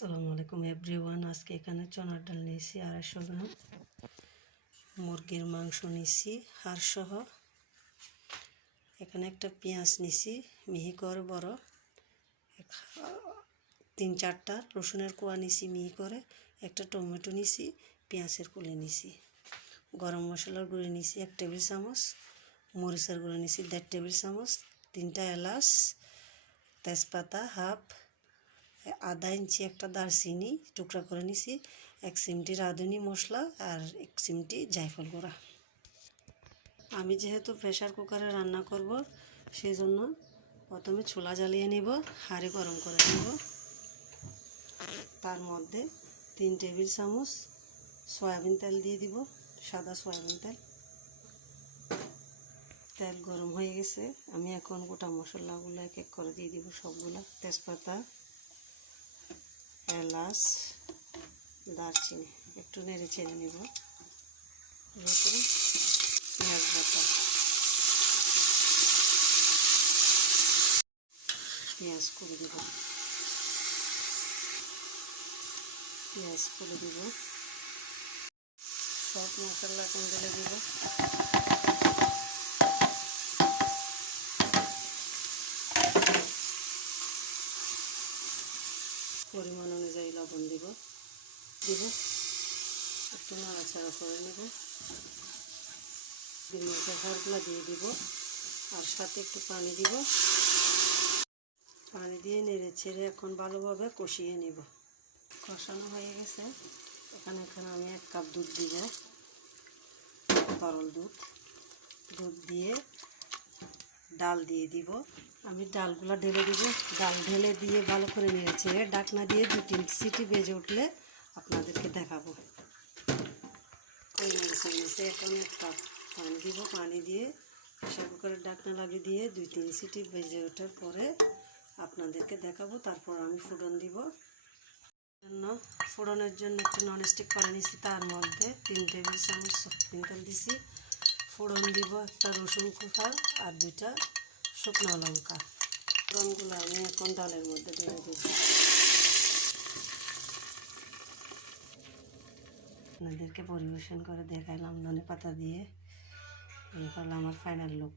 আসসালামু আলাইকুম এভরিওয়ান। আজকে এখানে চনার ডাল নিয়েছি 250 গ্রাম, মুরগির মাংস নিয়েছি হাড়সহ, এখানে একটা পেঁয়াজ নিয়েছি মিহি করে বড়, 3-4টা রসুনের কোয়া নিয়েছি মিহি করে, একটা টমেটো নিয়েছি, পেঁয়াজের কুলি নিয়েছি, গরম মশলার গুঁড়ি নিয়েছি 1 টেবিল চামচ, মরিচের গুঁড়ি নিয়েছি 1.5 টেবিল চামচ, 3টা এলাচ, তেজপাতা হাফ, আধা ইঞ্চি একটা দারচিনি টুকরা করে নিছি, 1 চিমটি রাঁধুনি মশলা আর 1 চিমটি জায়ফল গুঁড়া। আমি যেহেতু প্রেসার কুকারে রান্না করব সেই জন্য প্রথমে চুলা জ্বালিয়ে নিব, হাঁড়ি গরম করে নেব, তার মধ্যে 3 টেবিল চামচ সয়াবিন তেল দিয়ে দিব, সাদা সয়াবিন তেল। তেল গরম হয়ে গেছে, আমি এখন গোটা মশলাগুলো এক এক করে দিয়ে দিব সবগুলা, তেজপাতা, এলাচ, দারচিনি, একটু নেড়ে চেড়ে নেব, রসুন, পেঁয়াজ বাটা, পেঁয়াজ করে দেব, সব মশলা এখন ঢেলে দেব, পরিমাণ অনুযায়ী লবণ দিব, একটু নাড়াচাড়া করে নেব, মরিচের হাড়গুলো দিয়ে দিব, আর সাথে একটু পানি দিব, পানি দিয়ে নেড়ে ছেড়ে এখন ভালোভাবে কষিয়ে নেব। কষানো হয়ে গেছে, এখানে আমি 1 কাপ দুধ দিব, তরল দুধ দিয়ে ডাল দিয়ে দিব, আমি ডালগুলো ঢেলে দিব, ডাল ঢেলে দিয়ে ভালো করে নেড়ে ছেড়ে ঢাকনা দিয়ে 2-3 সিটি বেজে উঠলে আপনাদেরকে দেখাবো। এখন 1 কাপ পানি দিব, পানি দিয়ে প্রেসার কুকারের ঢাকনা লাগিয়ে দিয়ে 2-3 সিটি বেজে ওঠার পরে আপনাদেরকে দেখাবো। তারপর আমি ফোড়ন দিব, ফোড়নের জন্য একটু ননস্টিক কড়াই নিয়েছি, তার মধ্যে 3 টেবিল চামচ সয়াবিন তেল দিছি, ফোড়ন দিব একটা রসুন কোয়া আর 2টা শুকনো লঙ্কা। ফোড়নগুলো আমি এখন ডালের মধ্যে দিয়ে দেব, আপনাদেরকে পরিবেশন করে দেখাইলাম ধনে পাতা দিয়ে। এই হলো আমার ফাইনাল লুক।